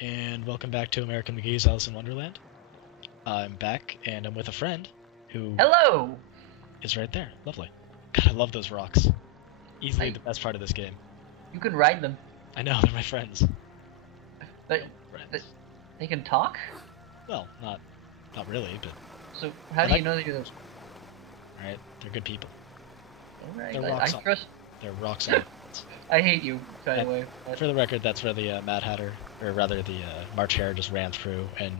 and welcome back to American Mcgee's Alice in Wonderland. I'm back, and I'm with a friend who Hello! is right there. Lovely. God, I love those rocks. Easily the best part of this game. You can ride them. I know, they're my friends. But they can talk? Well, not really, but... So how do you know that you're those? Right, they're good people. Alright, They're I rock solid. trust. They're rock solid. I hate you, by the way. For the record, that's where the Mad Hatter, or rather the March Hare just ran through and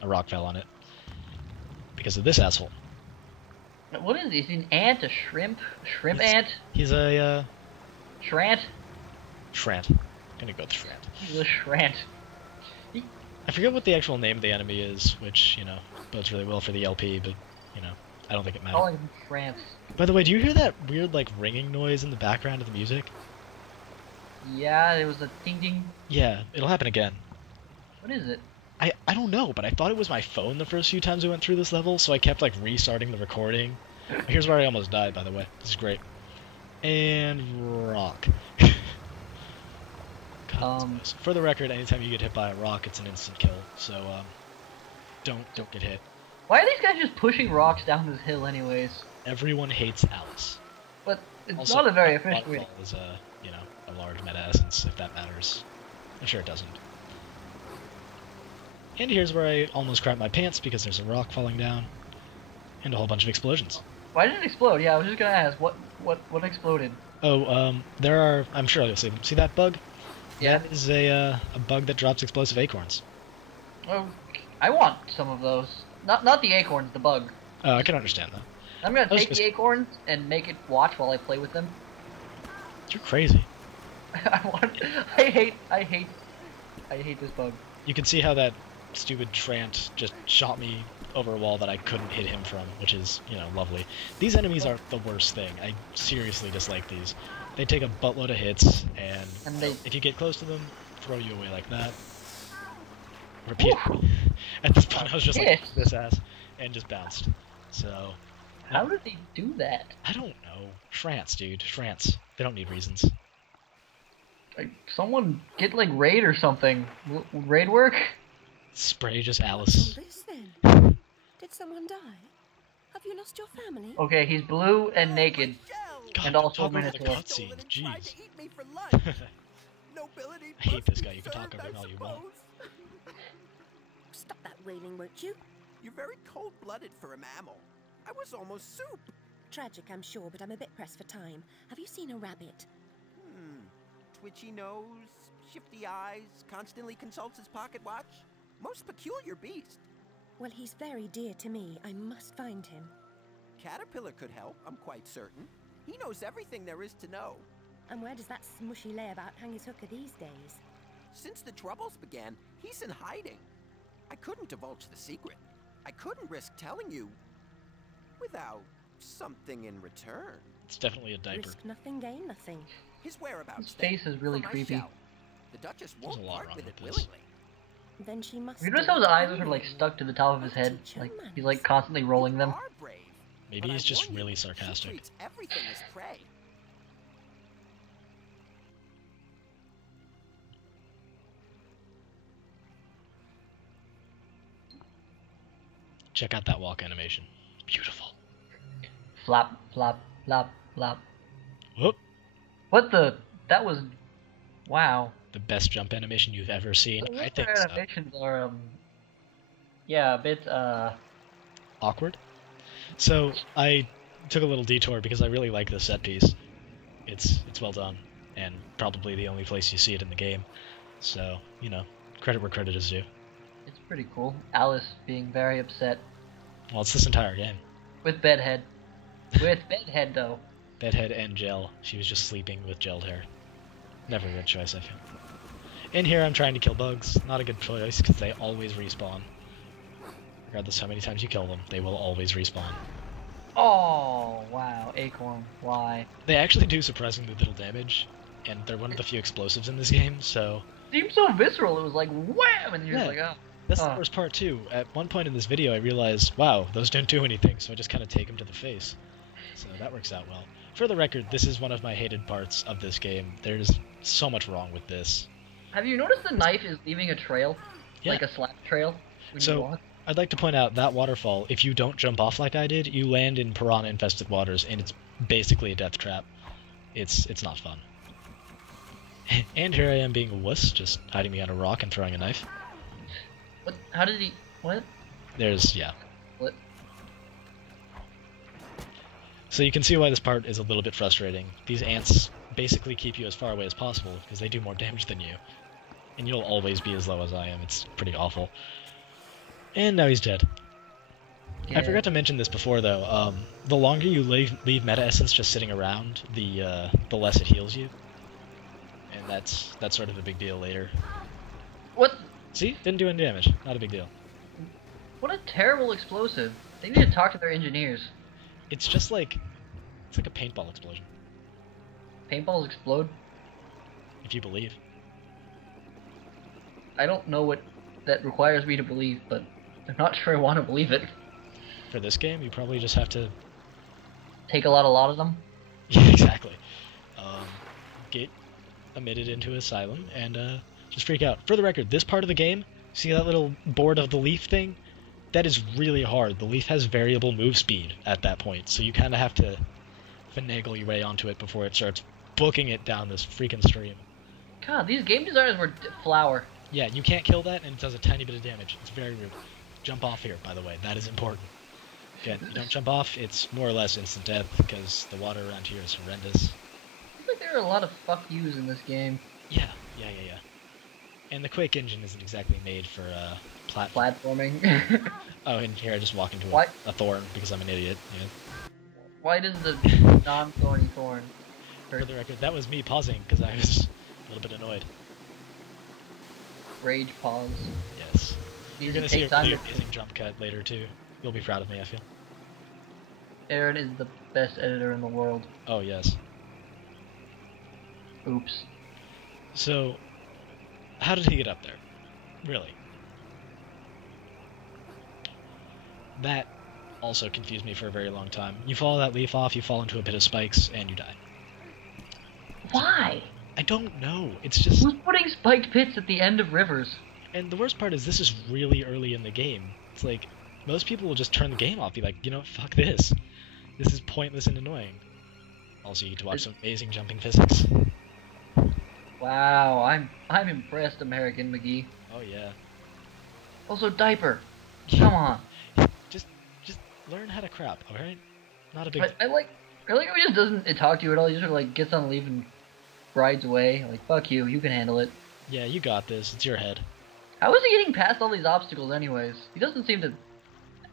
a rock fell on it. Because of this asshole. What is he? Is he an ant? A shrimp? Shrimp ant? He's a, Shrant? Shrant. I'm gonna go with Shrant. He's a shrant. I forget what the actual name of the enemy is, which, you know, bodes really well for the LP, but, you know, I don't think it matters. Calling him Shrants. By the way, do you hear that weird, like, ringing noise in the background of the music? Yeah, there was a ding ding. Yeah, it'll happen again. What is it? I don't know, but I thought it was my phone the first few times I went through this level, so I kept, like, restarting the recording. Here's where I almost died, by the way. This is great. And rock. God, for the record, anytime you get hit by a rock, it's an instant kill, so, don't get hit. Why are these guys just pushing rocks down this hill anyways? Everyone hates Alice. But it's Also, not a very efficient way. Is a, you know, a large meta essence, if that matters. I'm sure it doesn't. And here's where I almost crap my pants because there's a rock falling down, and a whole bunch of explosions. Why did it explode? Yeah, I was just gonna ask, what exploded? Oh, there are, I'm sure you'll see that bug? Yeah. That is a bug that drops explosive acorns. Oh, I want some of those. Not the acorns, the bug. Oh, I can understand that. I'm gonna take the acorns and make it watch while I play with them. You're crazy. I hate this bug. You can see how that stupid Trant just shot me over a wall that I couldn't hit him from, which is, you know, lovely. These enemies are the worst thing. I seriously dislike these. They take a buttload of hits, and if you get close to them, throw you away like that. Repeatedly. At this point, I was just like, this ass, and just bounced. So... How did they do that? I don't know. Shrants, dude. Shrants. They don't need reasons. Like, someone get, like, raid or something. Would raid work? Spray just Alice. This then? Did someone die? Have you lost your family? Okay, he's blue and naked. God, and also talk over the Minotaur. cutscene. Jeez. I hate this guy. You can talk over him all you want. Stop that wailing, won't you? You're very cold-blooded for a mammal. I was almost soup. Tragic, I'm sure, but I'm a bit pressed for time. Have you seen a rabbit? Twitchy nose, shifty eyes, constantly consults his pocket watch. Most peculiar beast. Well, he's very dear to me. I must find him. Caterpillar could help, I'm quite certain. He knows everything there is to know. And where does that smushy layabout hang his hooker these days? Since the troubles began, he's in hiding. I couldn't divulge the secret. I couldn't risk telling you without something in return. It's definitely a diaper. Risk nothing, gain nothing. His whereabouts. His face is really creepy. The Duchess won't part with it this. willingly. Then she must. You notice how his eyes are sort of like stuck to the top of his head? Like he's like constantly rolling them. Maybe he's just really sarcastic. Everything is prey. Check out that walk animation. Beautiful. Flap, flap, flap, flap. Whoop. What the? That was... Wow. The best jump animation you've ever seen? I think so. Animations are, yeah, a bit, awkward. So, I took a little detour because I really like this set piece. It's well done, and probably the only place you see it in the game. So, you know, credit where credit is due. It's pretty cool. Alice being very upset. Well, it's this entire game. With Bedhead. With Bedhead, though. Bedhead and gel. She was just sleeping with gelled hair. Never a good choice, I feel. In here, I'm trying to kill bugs. Not a good choice, because they always respawn. Regardless how many times you kill them, they will always respawn. Oh, wow. Acorn. Why? They actually do surprisingly little damage, and they're one of the few explosives in this game, so... It seems so visceral. It was like, wham! And you're just like, oh. That's the worst part, too. At one point in this video, I realized, wow, those don't do anything, so I just kind of take them to the face. So that works out well. For the record, this is one of my hated parts of this game. There's so much wrong with this. Have you noticed the knife is leaving a trail? Yeah. Like a slap trail when you So, walk? I'd like to point out that waterfall, if you don't jump off like I did, you land in piranha-infested waters, and it's basically a death trap. It's not fun. And here I am being a wuss, just hiding behind a rock and throwing a knife. What? How did he... What? There's, yeah. What? So you can see why this part is a little bit frustrating. These ants basically keep you as far away as possible, because they do more damage than you. And you'll always be as low as I am. It's pretty awful. And now he's dead. Yeah. I forgot to mention this before, though. The longer you leave meta essence just sitting around, the less it heals you. And that's sort of a big deal later. What? See? Didn't do any damage. Not a big deal. What a terrible explosive. They need to talk to their engineers. It's just like... It's like a paintball explosion, Paintballs explode? if you believe. I don't know what that requires me to believe, but I'm not sure I want to believe it. For this game, you probably just have to... Take a lot of them? Yeah, exactly. Get admitted into asylum and just freak out. For the record, this part of the game, see that little board of the leaf thing? That is really hard. The leaf has variable move speed at that point, so you kind of have to finagle your way onto it before it starts booking it down this freaking stream. God, these game designers were flower. Yeah, you can't kill that, and it does a tiny bit of damage. It's very rude. Jump off here, by the way. That is important. Again, you don't jump off, it's more or less instant death, because the water around here is horrendous. I think there are a lot of fuck yous in this game. Yeah. And the Quake engine isn't exactly made for platform. Platforming. Oh, and here I just walk into What? a thorn because I'm an idiot. Yeah. Why does the non-thorny thorn For hurt? the record, that was me pausing because I was a little bit annoyed. Rage pause. Yes. Need You're to gonna see take a time really to... amazing jump cut later too. You'll be proud of me, I feel. Aaron is the best editor in the world. Oh yes. Oops. So, how did he get up there? Really? That also confused me for a very long time. You follow that leaf off, you fall into a pit of spikes, and you die. Why? I don't know. It's just... Who's putting spiked pits at the end of rivers? And the worst part is this is really early in the game. It's like, most people will just turn the game off, be like, you know, fuck this. This is pointless and annoying. Also, you get to watch some amazing jumping physics. Wow, I'm impressed, American Mcgee. Oh yeah. Also, diaper. Come on. Just learn how to crap, alright? Not a big... I like how he just doesn't talk to you at all. He just sort of like gets on the leaf and rides away. Like, fuck you, you can handle it. Yeah, you got this. It's your head. How is he getting past all these obstacles anyways? He doesn't seem to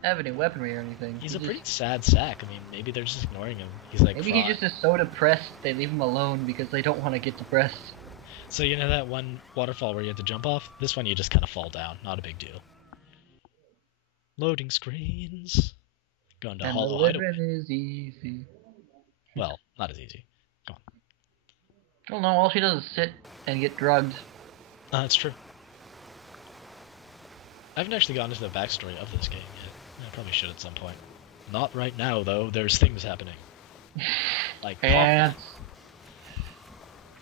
have any weaponry or anything. He's a just, pretty sad sack. I mean, maybe they're just ignoring him. He's like, maybe fraud. he just is so depressed they leave him alone because they don't want to get depressed. So you know that one waterfall where you have to jump off? This one you just kind of fall down. Not a big deal. Loading screens. Going to And Hollow the living Hideaway. is easy. Well, not as easy. Go on. Well, no, all she does is sit and get drugged. That's true. I haven't actually gotten into the backstory of this game yet. I probably should at some point. Not right now, though. There's things happening. Like And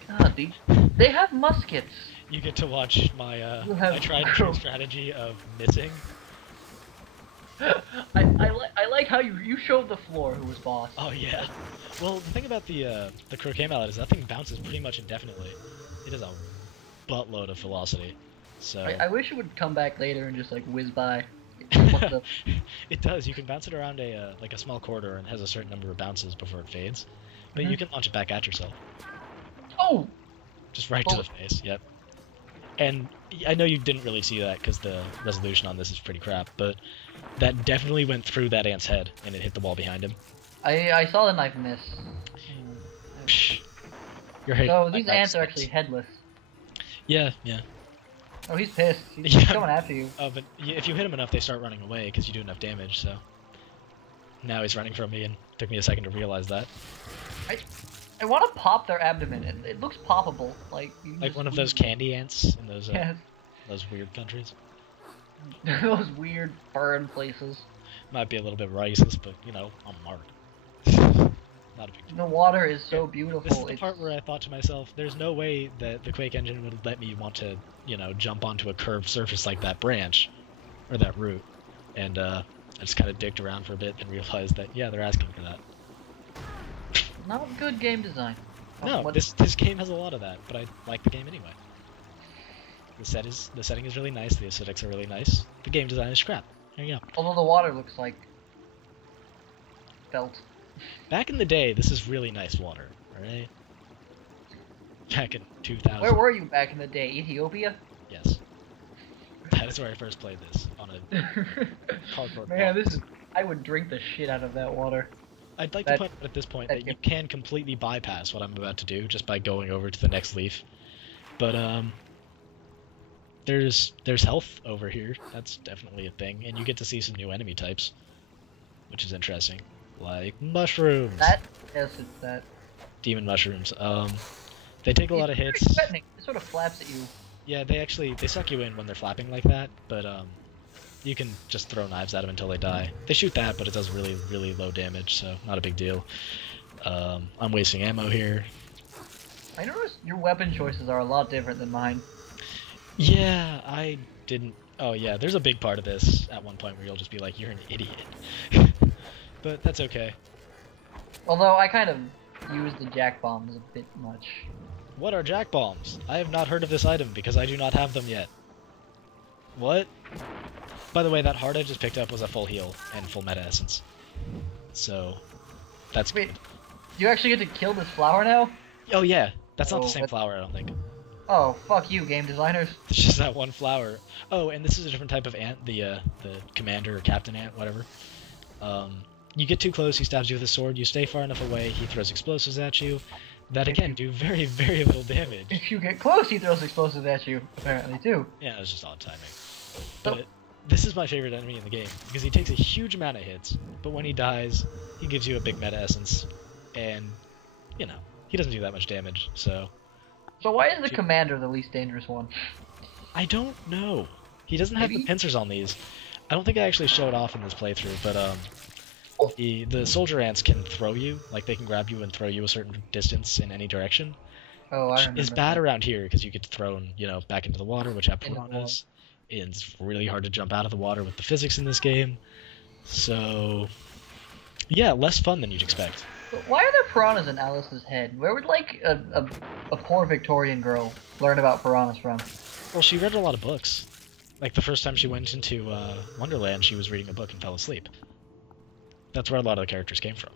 God, they have muskets. you get to watch my You have my tried and true strategy of missing. I like how you showed the floor who was boss. Oh yeah. Well, the thing about the croquet mallet is that thing bounces pretty much indefinitely. It has a buttload of velocity. So I wish it would come back later and just like whiz by. it does. You can bounce it around a like a small corridor and it has a certain number of bounces before it fades. But you can launch it back at yourself. Oh! Just right to the face. Yep. And I know you didn't really see that because the resolution on this is pretty crap, but that definitely went through that ant's head and it hit the wall behind him. I saw the knife miss. Psh. Your head. So these ants are actually headless. Yeah, yeah. Oh, he's pissed. He's Yeah. coming after you. Oh, but if you hit him enough, they start running away because you do enough damage. So now he's running from me, and it took me a second to realize that. I want to pop their abdomen. It looks poppable, like you can Like just one of those squeeze candy ants in those Yes. those weird countries. those weird burn places. Might be a little bit racist, but you know, I'm Mark. not a big deal. The water is so beautiful. This is the part where I thought to myself, there's no way that the Quake engine would let me want to, jump onto a curved surface like that branch, or that route. And I just kind of dicked around for a bit and realized that, yeah, they're asking for that. Not good game design. No, this game has a lot of that, but I like the game anyway. The setting is really nice, the aesthetics are really nice, the game design is crap. There you go. Although the water looks like felt. Back in the day, this is really nice water, alright? Back in 2000. Where were you back in the day? Ethiopia? Yes. That is where I first played this, on a cardboard Man, box. I would drink the shit out of that water. I'd like to point out at this point that you can completely bypass what I'm about to do just by going over to the next leaf. But, there's health over here. That's definitely a thing. And you get to see some new enemy types, which is interesting. Like mushrooms. Yes, it's that. Demon mushrooms. They take a lot of hits. It sort of flaps at you. Yeah, they suck you in when they're flapping like that, but, you can just throw knives at them until they die. They shoot that, but it does really, really low damage, so not a big deal. I'm wasting ammo here. I noticed your weapon choices are a lot different than mine. Yeah, I didn't... Oh yeah, there's a big part of this at one point where you'll just be like, you're an idiot. But that's okay. Although I kind of used the jack bombs a bit much. What are jack bombs? I have not heard of this item because I do not have them yet. What? By the way, that heart I just picked up was a full heal and full meta essence. So, that's Wait, good. you actually get to kill this flower now? Oh yeah, that's not the Oh, same flower, I don't think. Oh, fuck you, game designers. It's just that one flower. Oh, and this is a different type of ant, the commander or captain ant, whatever. You get too close, he stabs you with a sword, you stay far enough away, he throws explosives at you. That again do very, very little damage. If you get close, he throws explosives at you, apparently, too. Yeah, it's just odd timing. But this is my favorite enemy in the game, because he takes a huge amount of hits, but when he dies, he gives you a big meta essence, and, he doesn't do that much damage, so... So why is the commander the least dangerous one? I don't know. He doesn't have the pincers on these. I don't think I actually showed off in this playthrough, but, the soldier ants can throw you, like they can grab you and throw you a certain distance in any direction. Oh, I remember. It's bad around here because you get thrown, back into the water, which have piranhas. It's really hard to jump out of the water with the physics in this game. So, yeah, less fun than you'd expect. But why are there piranhas in Alice's head? Where would, like, a poor Victorian girl learn about piranhas from? Well, she read a lot of books. Like, the first time she went into Wonderland, she was reading a book and fell asleep. That's where a lot of the characters came from.